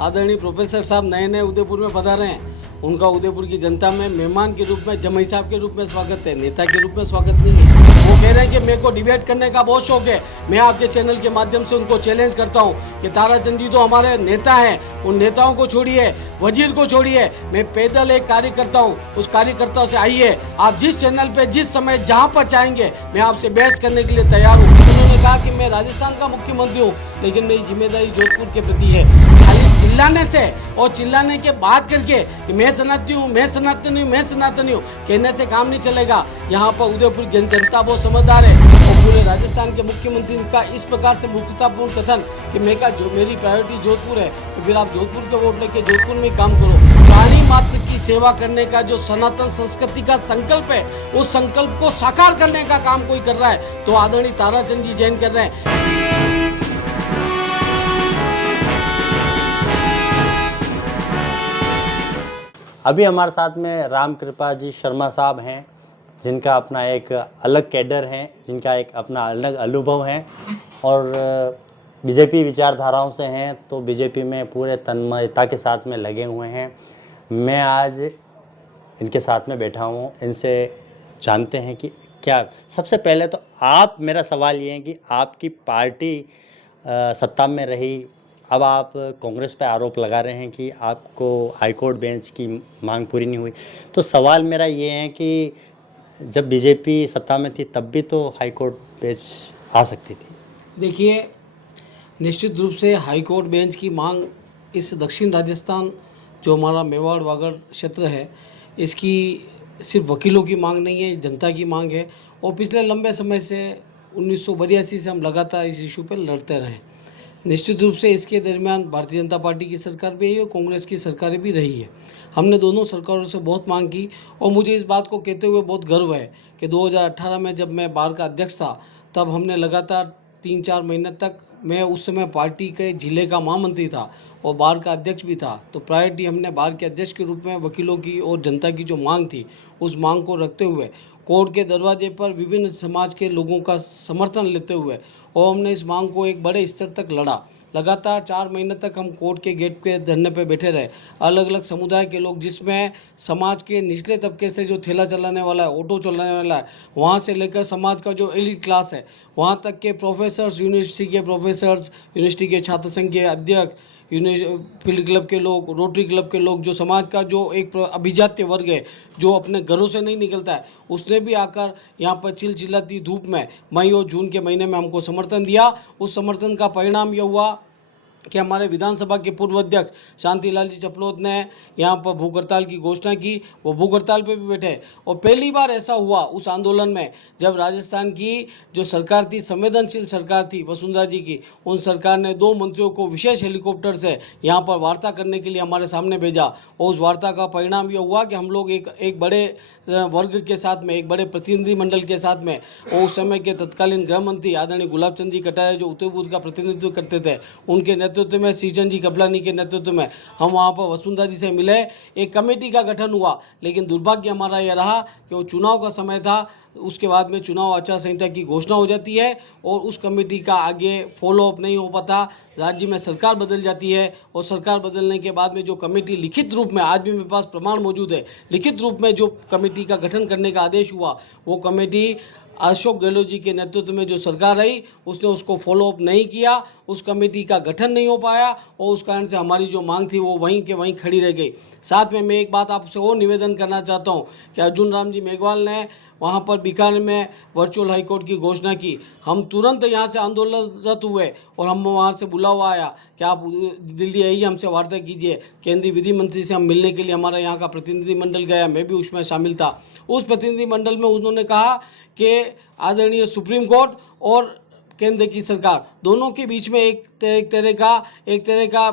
आदरणीय प्रोफेसर साहब नए नए उदयपुर में पधारे हैं, उनका उदयपुर की जनता में मेहमान के रूप में, जमाई साहब के रूप में स्वागत है, नेता के रूप में स्वागत नहीं है। वो कह रहे हैं कि मेरे को डिबेट करने का बहुत शौक है। मैं आपके चैनल के माध्यम से उनको चैलेंज करता हूं कि ताराचंद जी तो हमारे नेता हैं, उन नेताओं को छोड़िए, वजीर को छोड़िए, मैं पैदल एक कार्यकर्ता हूं, उस कार्यकर्ता से आइए, आप जिस चैनल पे जिस समय जहां पर चाहेंगे मैं आपसे बहस करने के लिए तैयार हूँ। उन्होंने कहा कि मैं राजस्थान का मुख्यमंत्री हूँ, लेकिन मेरी जिम्मेदारी जोधपुर के प्रति है। खाली चिल्लाने से और चिल्लाने के बात करके कि मैं सनातनी हूँ, मैं सनातनी हूँ, मैं सनातनी हूँ, कहने से काम नहीं चलेगा। यहाँ पर उदयपुर की जनता बहुत समझदार है और पूरे राजस्थान के मुख्यमंत्री का इस प्रकार से मूर्खतापूर्ण कथन कि जो मेरी प्रायोरिटी जोधपुर है, तो फिर आप जोधपुर के वोट लेके जोधपुर में काम करो। प्राणी मात्र की सेवा करने का जो सनातन संस्कृति का संकल्प है, उस संकल्प को साकार करने का काम कोई कर रहा है तो आदरणीय ताराचंद जी जैन कर रहे हैं। अभी हमारे साथ में राम कृपा जी शर्मा साहब हैं, जिनका अपना एक अलग कैडर है, जिनका एक अपना अलग अनुभव है और बीजेपी विचारधाराओं से हैं, तो बीजेपी में पूरे तन्मयता के साथ में लगे हुए हैं। मैं आज इनके साथ में बैठा हूँ, इनसे जानते हैं कि क्या। सबसे पहले तो मेरा सवाल ये है कि आपकी पार्टी सत्ता में रही, अब आप कांग्रेस पे आरोप लगा रहे हैं कि आपको हाईकोर्ट बेंच की मांग पूरी नहीं हुई। तो सवाल मेरा ये है कि जब बीजेपी सत्ता में थी तब भी तो हाईकोर्ट बेंच आ सकती थी। देखिए, निश्चित रूप से हाईकोर्ट बेंच की मांग इस दक्षिण राजस्थान जो हमारा मेवाड़ वागड़ क्षेत्र है, इसकी सिर्फ वकीलों की मांग नहीं है, जनता की मांग है। और पिछले लंबे समय से 1982 से हम लगातार इस इशू पर लड़ते रहे। निश्चित रूप से इसके दरमियान भारतीय जनता पार्टी की सरकार भी है और कांग्रेस की सरकारें भी रही है। हमने दोनों सरकारों से बहुत मांग की और मुझे इस बात को कहते हुए बहुत गर्व है कि 2018 में जब मैं बार का अध्यक्ष था, तब हमने लगातार 3-4 महीने तक, मैं उस समय पार्टी के जिले का महामंत्री था और बार का अध्यक्ष भी था, तो प्रायोरिटी हमने बार के अध्यक्ष के रूप में वकीलों की और जनता की जो मांग थी, उस मांग को रखते हुए कोर्ट के दरवाजे पर विभिन्न समाज के लोगों का समर्थन लेते हुए और हमने इस मांग को एक बड़े स्तर तक लड़ा। लगातार 4 महीने तक हम कोर्ट के गेट पे धरने पे बैठे रहे। अलग अलग समुदाय के लोग, जिसमें समाज के निचले तबके से जो ठेला चलाने वाला है, ऑटो चलाने वाला है, वहाँ से लेकर समाज का जो एलिट क्लास है, वहाँ तक के प्रोफेसर्स, यूनिवर्सिटी के प्रोफेसर्स, यूनिवर्सिटी के छात्र संघ के अध्यक्ष, फील्ड क्लब के लोग, रोटरी क्लब के लोग, जो समाज का जो एक अभिजात्य वर्ग है, जो अपने घरों से नहीं निकलता है, उसने भी आकर यहाँ पर चिलचिलाती धूप में मई और जून के महीने में हमको समर्थन दिया। उस समर्थन का परिणाम यह हुआ कि हमारे विधानसभा के पूर्व अध्यक्ष शांतिलाल जी चपलोत ने यहाँ पर भूख हड़ताल की घोषणा की। वो भूख हड़ताल पे भी बैठे और पहली बार ऐसा हुआ उस आंदोलन में, जब राजस्थान की जो सरकार थी, संवेदनशील सरकार थी वसुंधरा जी की, उन सरकार ने 2 मंत्रियों को विशेष हेलीकॉप्टर से यहाँ पर वार्ता करने के लिए हमारे सामने भेजा और उस वार्ता का परिणाम यह हुआ कि हम लोग एक बड़े वर्ग के साथ में, एक बड़े प्रतिनिधिमंडल के साथ में, और उस समय के तत्कालीन गृह मंत्री आदरणीय गुलाब चंद जी कटारिया जो उदयपुर का प्रतिनिधित्व करते थे, उनके नेतृत्व में, सीचन जी कपलानी के नेतृत्व में हम वहाँ पर वसुंधरा जी से मिले। एक कमेटी का गठन हुआ, लेकिन दुर्भाग्य हमारा यह रहा कि वो चुनाव का समय था, उसके बाद में चुनाव आचार संहिता की घोषणा हो जाती है और उस कमेटी का आगे फॉलोअप नहीं हो पाता। राज्य में सरकार बदल जाती है और सरकार बदलने के बाद में जो कमेटी लिखित रूप में, आज भी मेरे पास प्रमाण मौजूद है, लिखित रूप में जो कमेटी का गठन करने का आदेश हुआ, वो कमेटी अशोक गहलोत जी के नेतृत्व में जो सरकार रही, उसने उसको फॉलोअप नहीं किया, उस कमेटी का गठन नहीं हो पाया और उस कारण से हमारी जो मांग थी वो वहीं के वहीं खड़ी रह गई। साथ में मैं एक बात आपसे और निवेदन करना चाहता हूँ कि अर्जुन राम जी मेघवाल ने वहाँ पर बीकानेर में वर्चुअल हाईकोर्ट की घोषणा की। हम तुरंत यहाँ से आंदोलनरत हुए और हम वहाँ से बुलावा आया कि आप दिल्ली आइए, हमसे वार्ता कीजिए। केंद्रीय विधि मंत्री से हम मिलने के लिए हमारा यहाँ का प्रतिनिधिमंडल गया, मैं भी उसमें शामिल था। उस प्रतिनिधिमंडल में उन्होंने कहा कि आदरणीय सुप्रीम कोर्ट और केंद्र की सरकार दोनों के बीच में एक तरह का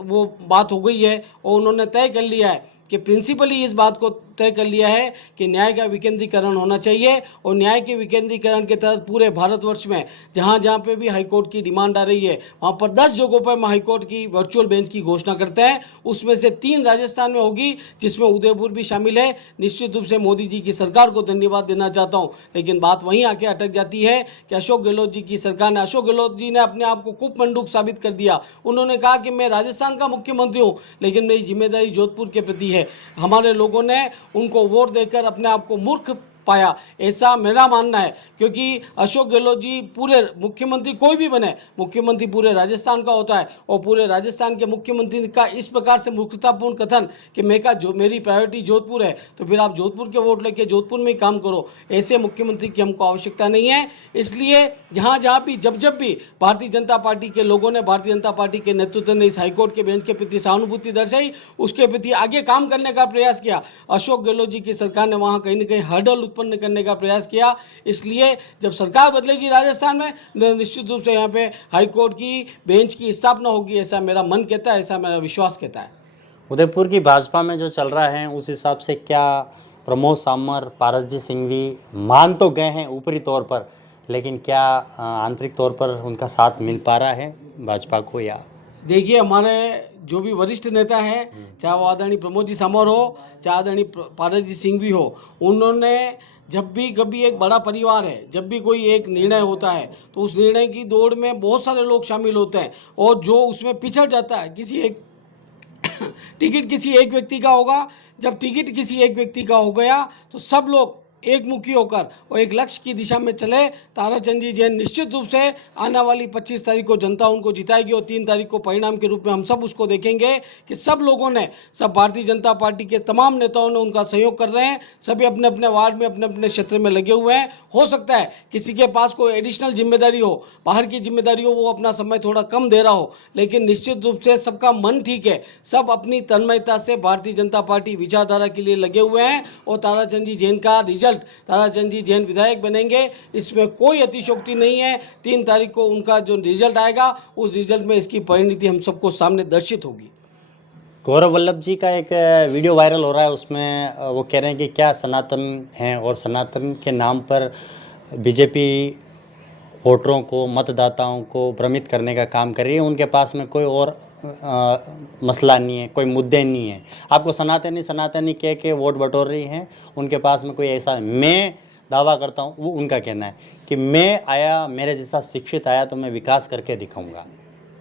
वो बात हो गई है और उन्होंने तय कर लिया है कि प्रिंसिपली इस बात को तय कर लिया है कि न्याय का विकेंद्रीकरण होना चाहिए और न्याय के विकेंद्रीकरण के तहत पूरे भारतवर्ष में जहाँ जहाँ पे भी हाईकोर्ट की डिमांड आ रही है वहाँ पर 10 जगहों पर हम हाईकोर्ट की वर्चुअल बेंच की घोषणा करते हैं। उसमें से 3 राजस्थान में होगी, जिसमें उदयपुर भी शामिल है। निश्चित रूप से मोदी जी की सरकार को धन्यवाद देना चाहता हूँ, लेकिन बात वहीं आके अटक जाती है कि अशोक गहलोत जी की सरकार ने, अशोक गहलोत जी ने अपने आप को कूपमंडूक साबित कर दिया। उन्होंने कहा कि मैं राजस्थान का मुख्यमंत्री हूँ, लेकिन मेरी जिम्मेदारी जोधपुर के प्रति है। हमारे लोगों ने उनको वोट देकर अपने आप को मूर्ख पाया, ऐसा मेरा मानना है, क्योंकि अशोक गहलोत जी पूरे मुख्यमंत्री, कोई भी बने मुख्यमंत्री पूरे राजस्थान का होता है, और पूरे राजस्थान के मुख्यमंत्री का इस प्रकार से मूर्खतापूर्ण कथन कि मेरी प्रायोरिटी जोधपुर है, तो फिर आप जोधपुर के वोट लेके जोधपुर में ही काम करो। ऐसे मुख्यमंत्री की हमको आवश्यकता नहीं है। इसलिए जहाँ जहाँ भी जब भी भारतीय जनता पार्टी के लोगों ने, भारतीय जनता पार्टी के नेतृत्व ने इस हाईकोर्ट के बेंच के प्रति सहानुभूति दर्शाई, उसके प्रति आगे काम करने का प्रयास किया, अशोक गहलोत जी की सरकार ने वहाँ कहीं ना कहीं हर्डल उत्पन्न करने का प्रयास किया। इसलिए जब सरकार बदलेगी राजस्थान में, निश्चित रूप से यहाँ पे हाईकोर्ट की बेंच की स्थापना होगी, ऐसा मेरा मन कहता है, ऐसा मेरा विश्वास कहता है। उदयपुर की भाजपा में जो चल रहा है उस हिसाब से क्या प्रमोद सामर, पारसजीत सिंघवी मान तो गए हैं ऊपरी तौर पर, लेकिन क्या आंतरिक तौर पर उनका साथ मिल पा रहा है भाजपा को? या देखिए, हमारे जो भी वरिष्ठ नेता हैं, चाहे वो आदरणीय प्रमोद जी सामर हो, चाहे आदरणीय पारसजीत सिंघवी हो, उन्होंने जब भी कभी, एक बड़ा परिवार है, जब भी कोई एक निर्णय होता है तो उस निर्णय की दौड़ में बहुत सारे लोग शामिल होते हैं, और जो उसमें पिछड़ जाता है, किसी एक टिकट किसी एक व्यक्ति का होगा, जब टिकट किसी एक व्यक्ति का हो गया तो सब लोग एक मुखी होकर और एक लक्ष्य की दिशा में चले। ताराचंद जी जैन निश्चित रूप से आने वाली 25 तारीख को जनता उनको जिताएगी, और 3 तारीख को परिणाम के रूप में हम सब उसको देखेंगे कि सब लोगों ने, सब भारतीय जनता पार्टी के तमाम नेताओं ने उनका सहयोग कर रहे हैं। सभी अपने अपने वार्ड में, अपने अपने क्षेत्र में लगे हुए हैं। हो सकता है किसी के पास कोई एडिशनल जिम्मेदारी हो, बाहर की जिम्मेदारी हो, वो अपना समय थोड़ा कम दे रहा हो, लेकिन निश्चित रूप से सबका मन ठीक है, सब अपनी तन्मयता से भारतीय जनता पार्टी विचारधारा के लिए लगे हुए हैं, और ताराचंद जी जैन का रिजल्ट, ताराचंद जी जैन विधायक बनेंगे, इसमें कोई अतिशयोक्ति नहीं है। 3 तारीख को उनका जो रिजल्ट आएगा, उस रिजल्ट में इसकी परिणति हम सबको सामने दर्शित होगी। गौरव वल्लभ जी का एक वीडियो वायरल हो रहा है, उसमें वो कह रहे हैं कि क्या सनातन हैं, और सनातन के नाम पर बीजेपी वोटरों को, मतदाताओं को भ्रमित करने का काम कर रही है। उनके पास में कोई और मसला नहीं है, कोई मुद्दे नहीं है। आपको सनातनी सनातनी कह के वोट बटोर रही हैं, उनके पास में कोई ऐसा, मैं दावा करता हूँ, वो उनका कहना है कि मैं आया, मेरे जैसा शिक्षित आया तो मैं विकास करके दिखाऊंगा।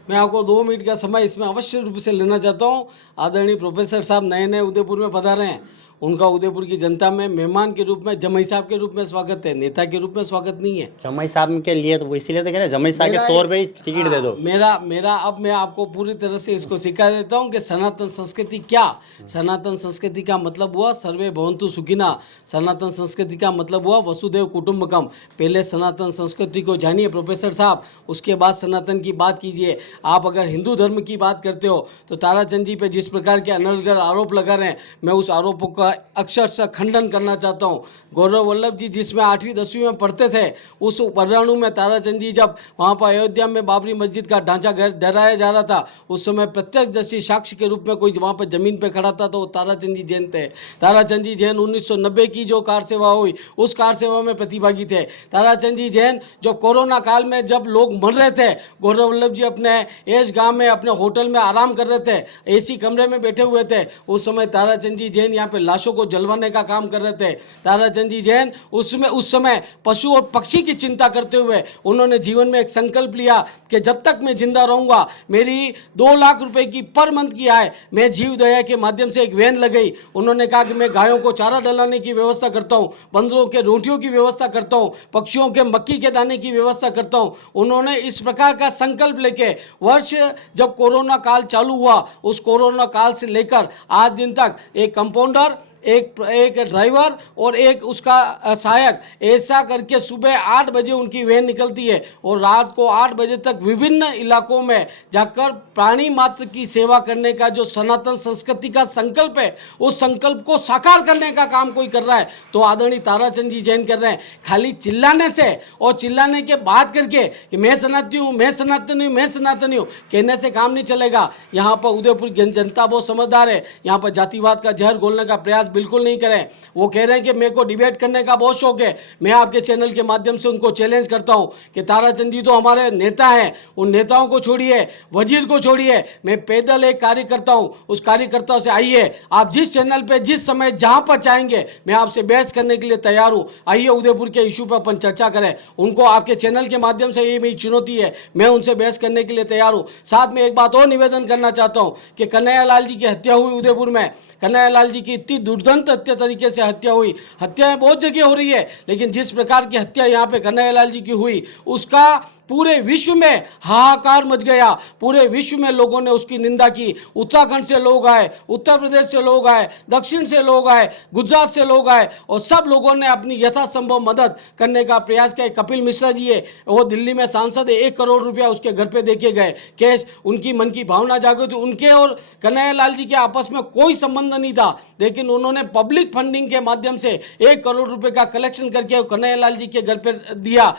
मैं आपको 2 मिनट का समय इसमें अवश्य रूप से लेना चाहता हूँ। आदरणीय प्रोफेसर साहब नए नए उदयपुर में पधारे हैं, उनका उदयपुर की जनता में मेहमान के रूप में, जमाई साहब के रूप में स्वागत है, नेता के रूप में स्वागत नहीं है। जमाई साहब के लिए तो वो इसीलिए तो कह रहे हैं, जमाई साहब के तौर पे ही टिकट दे दो। मेरा अब मैं आपको पूरी तरह से इसको सिखा देता हूँ कि सनातन संस्कृति क्या। सनातन संस्कृति का मतलब हुआ सर्वे भवन्तु सुखिना। सनातन संस्कृति का मतलब हुआ वसुदेव कुटुंबकम। पहले सनातन संस्कृति को जानिए प्रोफेसर साहब, उसके बाद सनातन की बात कीजिए। आप अगर हिंदू धर्म की बात करते हो तो ताराचंद जी पे जिस प्रकार के अनर्गल आरोप लगा रहे हैं, मैं उस आरोपों का अक्षरशः खंडन करना चाहता हूँ। गौरव वल्लभ जी जिसमें 8वीं 10वीं में पढ़ते थे, उस वर्णाणु में ताराचंद जी जब वहाँ पर अयोध्या में बाबरी मस्जिद का ढांचा डराया जा रहा था, उस समय प्रत्यक्षदर्शी साक्ष्य के रूप में कोई वहाँ पर जमीन पे खड़ा था तो वो ताराचंद जी जैन थे। ताराचंद जी जैन 1990 की जो कार सेवा हुई, उस कार सेवा में प्रतिभागी थे। ताराचंद जी जैन जो कोरोना काल में जब लोग मर रहे थे, गौरव वल्लभ जी अपने ऐश गांव में, अपने होटल में आराम कर रहे थे, एसी कमरे में बैठे हुए थे, उस समय ताराचंद जी जैन यहाँ पे लाशों को जलवाने का काम कर रहे थे। ताराचंद जी जैन उस समय पशु और पक्षी की चिंता करते हुए उन्होंने जीवन में एक संकल्प लिया कि जब तक मैं जिंदा रहूंगा, मेरी 2 लाख रुपए की पर मंथ की आय मैं जीव दया के माध्यम से एक वैन लगाई। उन्होंने कहा कि मैं गायों को चारा डलाने की व्यवस्था करता हूँ, बंदरों के रोटियों की व्यवस्था करता हूँ, पक्षियों के मक्की के दाने की व्यवस्था करता हूँ। उन्होंने इस प्रकार का संकल्प लेके वर्ष जब कोरोना काल चालू हुआ, उस कोरोना काल से लेकर आज दिन तक एक कंपाउंडर, एक ड्राइवर और एक उसका सहायक, ऐसा करके सुबह 8 बजे उनकी वैन निकलती है और रात को 8 बजे तक विभिन्न इलाकों में जाकर प्राणी मात्र की सेवा करने का जो सनातन संस्कृति का संकल्प है, उस संकल्प को साकार करने का काम कोई कर रहा है तो आदरणीय ताराचंद जी जैन कर रहे हैं। खाली चिल्लाने से और चिल्लाने के बात करके कि मैं सनातनी हूँ, मैं सनातनी हूँ, मैं सनातनी हूँ, कहने से काम नहीं चलेगा। यहाँ पर उदयपुर जनता बहुत समझदार है, यहाँ पर जातिवाद का जहर घोलने का प्रयास बिल्कुल नहीं करें। वो कह रहे हैं कि मेरे को डिबेट करने का बहुत शौक है। मैं आपके चैनल के माध्यम से उनको चैलेंज करता हूं कि ताराचंद जी तो हमारे नेता हैं, उन नेताओं को छोड़िए, वजीर को छोड़िए, मैं पैदल एक कार्यकर्ता हूं, उस कार्यकर्ता से आइए, आप जिस चैनल पे जिस समय जहां पर चाहेंगे मैं आपसे बहस करने के लिए तैयार हूं। आइए उदयपुर के इशू पर अपन चर्चा करें। उनको आपके चैनल के माध्यम से ये मेरी चुनौती है, मैं उनसे बहस करने के लिए तैयार हूं। साथ में एक बात और निवेदन करना चाहता हूं कि कन्हैयालाल जी की हत्या हुई उदयपुर में, कन्हैयालाल जी की इतनी दुर्दांत हत्या तरीके से हत्या हुई, हत्याएं बहुत जगह हो रही है, लेकिन जिस प्रकार की हत्या यहाँ पे कन्हैयालाल जी की हुई उसका पूरे विश्व में हाहाकार मच गया। पूरे विश्व में लोगों ने उसकी निंदा की। उत्तराखंड से लोग आए, उत्तर प्रदेश से लोग आए, दक्षिण से लोग आए, गुजरात से लोग आए और सब लोगों ने अपनी यथासंभव मदद करने का प्रयास किया। कपिल मिश्रा जी है, वो दिल्ली में सांसद है, 1 करोड़ रुपया उसके घर पे देके गए। केस उनकी मन की भावना जागृत थी। उनके और कन्हैयालाल जी के आपस में कोई संबंध नहीं था, लेकिन उन्होंने पब्लिक फंडिंग के माध्यम से 1 करोड़ रुपए का कलेक्शन करके कन्हैयालाल जी के घर पे दिया।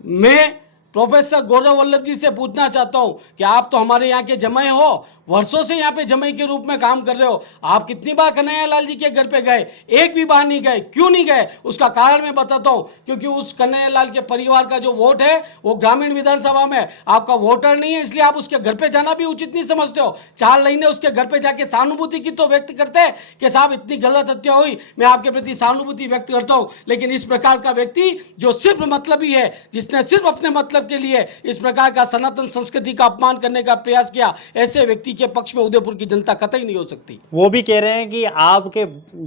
मैं प्रोफेसर गौरव वल्लभ जी से पूछना चाहता हूं कि आप तो हमारे यहाँ के जमाई हो, वर्षों से यहाँ पे जमाई के रूप में काम कर रहे हो, आप कितनी बार कन्हैयालाल जी के घर पे गए? एक भी बार नहीं गए। क्यों नहीं गए? उसका कारण मैं बताता हूं, क्योंकि उस कन्हैयालाल के परिवार का जो वोट है वो ग्रामीण विधानसभा में आपका वोटर नहीं है, इसलिए आप उसके घर पे जाना भी उचित नहीं समझते हो। 4 लाइनें उसके घर पे जाके सहानुभूति की तो व्यक्त करते हैं कि साहब इतनी गलत हत्या हुई, मैं आपके प्रति सहानुभूति व्यक्त करता हूं। लेकिन इस प्रकार का व्यक्ति जो सिर्फ मतलबी है, जिसने सिर्फ अपने मतलब के लिए इस प्रकार का सनातन संस्कृति का अपमान करने का प्रयास किया, ऐसे व्यक्ति के पक्ष में उदयपुर की जनता कतई नहीं हो सकती। वो भी कह रहे हैं कि आपके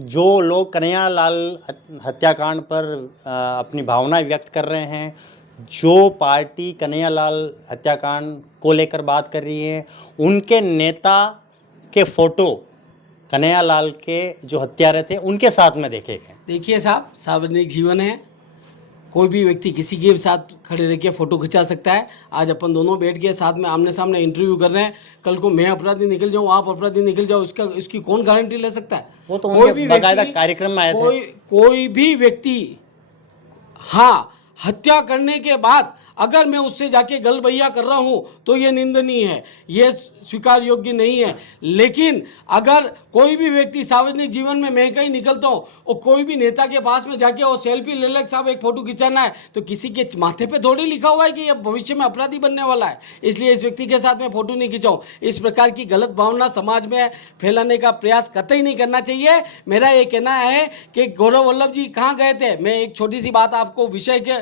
जो लोग कन्हैयालाल हत्याकांड पर अपनी भावनाएं व्यक्त कर रहे हैं, जो पार्टी कन्हैयालाल हत्याकांड को लेकर बात कर रही है, उनके नेता के फोटो कन्हैयालाल के जो हत्यारे थे उनके साथ में देखे गए। देखिए साहब, सार्वजनिक जीवन है, कोई भी व्यक्ति किसी के साथ खड़े रह के फोटो खिंचा सकता है। आज अपन दोनों बैठ के साथ में आमने सामने इंटरव्यू कर रहे हैं, कल को मैं अपराधी निकल जाऊं, आप अपराधी निकल जाओ, इसकी कौन गारंटी ले सकता है? वो तो उनके बाकायदा कार्यक्रम में आए थे। कोई भी व्यक्ति, हाँ, हत्या करने के बाद अगर मैं उससे जाके गलबैया कर रहा हूं तो ये निंदनीय है, ये स्वीकार योग्य नहीं है। लेकिन अगर कोई भी व्यक्ति सार्वजनिक जीवन में मैं कहीं निकलता हूं और कोई भी नेता के पास में जाके और सेल्फी ले ले साहब एक फोटो खिंचाना है, तो किसी के माथे पे थोड़ी लिखा हुआ है कि ये भविष्य में अपराधी बनने वाला है, इसलिए इस व्यक्ति के साथ में फोटो नहीं खिंचाऊं। इस प्रकार की गलत भावना समाज में फैलाने का प्रयास कतई नहीं करना चाहिए। मेरा ये कहना है कि गौरव वल्लभ जी कहाँ गए थे। मैं एक छोटी सी बात आपको विषय के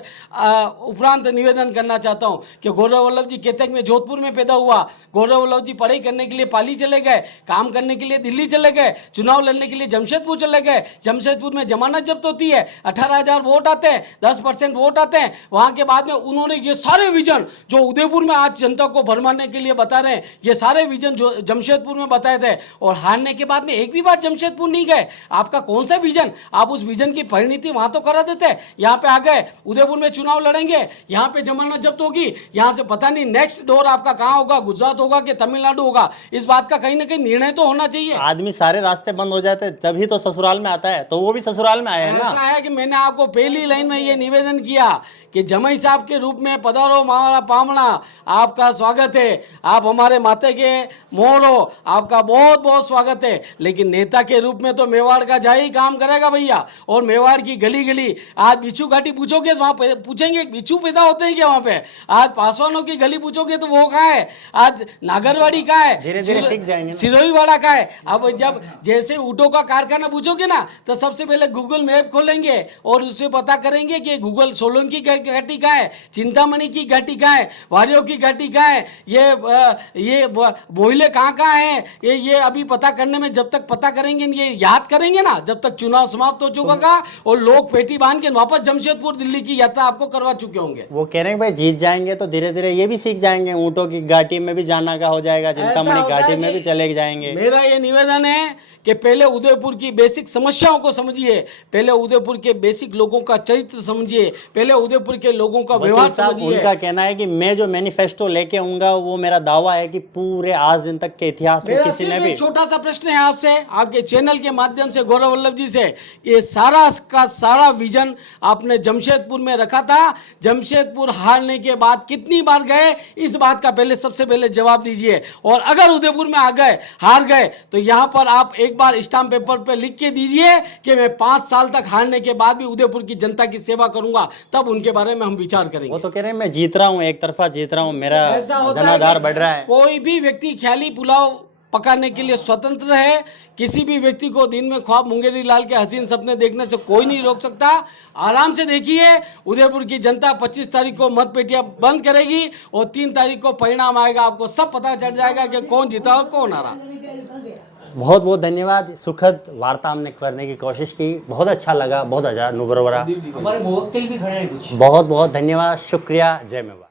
उपरांत निवेदन करना चाहता हूं कि गौरव वल्लभ जी कहते हैं मैं जोधपुर में पैदा हुआ। गौरव वल्लभ जी पढ़ाई करने के लिए पाली चले गए, काम करने के लिए दिल्ली चले गए, चुनाव लड़ने के लिए जमशेदपुर चले गए। जमशेदपुर में जमानत जब्त होती है, 18,000 वोट आते हैं, 10% वोट आते हैं। वहां के बाद में उन्होंने ये सारे विजन जो उदयपुर में आज जनता को भरमाने के लिए बता रहे हैं, ये सारे विजन जो जमशेदपुर में बताए थे, और हारने के बाद में एक भी बार जमशेदपुर नहीं गए। आपका कौन सा विजन? आप उस विजन की परिणति वहां तो करा देते, यहाँ पे आ गए, उदयपुर में चुनाव लड़ेंगे, यहाँ पे जमानत जब्त होगी, यहाँ से पता नहीं नेक्स्ट डोर आपका कहाँ होगा, गुजरात होगा कि तमिलनाडु होगा। इस बात का कहीं ना कहीं निर्णय तो होना चाहिए। आदमी सारे रास्ते बंद हो जाते तभी तो ससुराल में आता है, तो वो भी ससुराल में आए हैं ना। ऐसा है कि मैंने आपको पहली लाइन में ये निवेदन किया कि जमाई साहब के रूप में पधारो हमारा पामना, आपका स्वागत है, आप हमारे माथे के मोर हो, आपका बहुत बहुत स्वागत है। लेकिन नेता के रूप में तो मेवाड़ का जा ही काम करेगा भैया। और मेवाड़ की गली गली आज बिच्छू घाटी पूछोगे तो वहाँ पूछेंगे बिच्छू पैदा होते हैं क्या वहाँ पे? आज पासवानों की गली पूछोगे तो वो कहाँ है? आज नागरवाड़ी कहाँ है? धीरे धीरे सीख जाएंगे। सिरोहीवाड़ा कहाँ है? अब जब जैसे ऊँटों का कारखाना पूछोगे ना तो सबसे पहले गूगल मैप खोलेंगे और उससे पता करेंगे कि गूगल सोलंकी घाटी कहाँ है, चिंतामणि की घाटी कहाँ है, वारियों की घाटी कहाँ है, ये बोहिले कहाँ कहाँ है, ये अभी पता करने में जब तक पता करेंगे, ये याद करेंगे ना, जब तक चुनाव समाप्त हो चुका और लोग पेटी बांध के वापस जमशेदपुर दिल्ली की यात्रा आपको करवा चुके होंगे। वो कह रहे हैं भाई जीत जाएंगे तो धीरे धीरे ये भी सीख जाएंगे, ऊँटों की घाटी में भी जाना का हो जाएगा, चिंतामणि घाटी में भी चले जाएंगे। मेरा ये निवेदन है कि पहले उदयपुर की बेसिक समस्याओं को समझिए, पहले उदयपुर के बेसिक लोगों का चरित्र समझिए, पहले उदयपुर उदयपुर के लोगों का वकील व्यवहार साहब, समझिए। उनका कहना है कि मैं जो मैनिफेस्टो लेके आऊंगा वो मेरा दावा है कि पूरे आज दिन तक के इतिहास में मेरा किसी ने सिर्फ भी एक छोटा सा प्रश्न है आपसे, आपके चैनल के माध्यम से गौरव वल्लभ जी से, ये सारा का सारा विजन आपने जमशेदपुर में रखा था, जमशेदपुर हारने के बाद कितनी बार गए, इस बात का पहले सबसे पहले जवाब दीजिए। और अगर उदयपुर में आ गए, हार गए, तो यहाँ पर आप एक बार स्टाम्प पेपर पे लिख के दीजिए कि मैं 5 साल तक हारने के बाद भी उदयपुर की जनता की सेवा करूंगा, तब उनके बारे में हम विचार वो करेंगे। तो कह रहे हैं मैं जीत रहा हूँ, एक तरफा जीत रहा हूँ, मेरा ऐसा होता है जनाधार कि बढ़ रहा है। कोई भी व्यक्ति ख्याली पुलाव पकाने के लिए स्वतंत्र है। किसी भी व्यक्ति को दिन में ख्वाब मुंगेरी लाल के हसीन सपने देखने से कोई नहीं रोक सकता। आराम से देखिए, उदयपुर की जनता 25 तारीख को मत पेटियां बंद करेगी और 3 तारीख को परिणाम आएगा, आपको सब पता चल जाएगा कि कौन जीता और कौन हारा। बहुत बहुत धन्यवाद, सुखद वार्ता हमने करने की कोशिश की, बहुत अच्छा लगा, बहुत अच्छा नुबरवरा, हमारे मुवक्किल भी खड़े हैं कुछ। बहुत बहुत धन्यवाद, शुक्रिया, जय मेवाड़।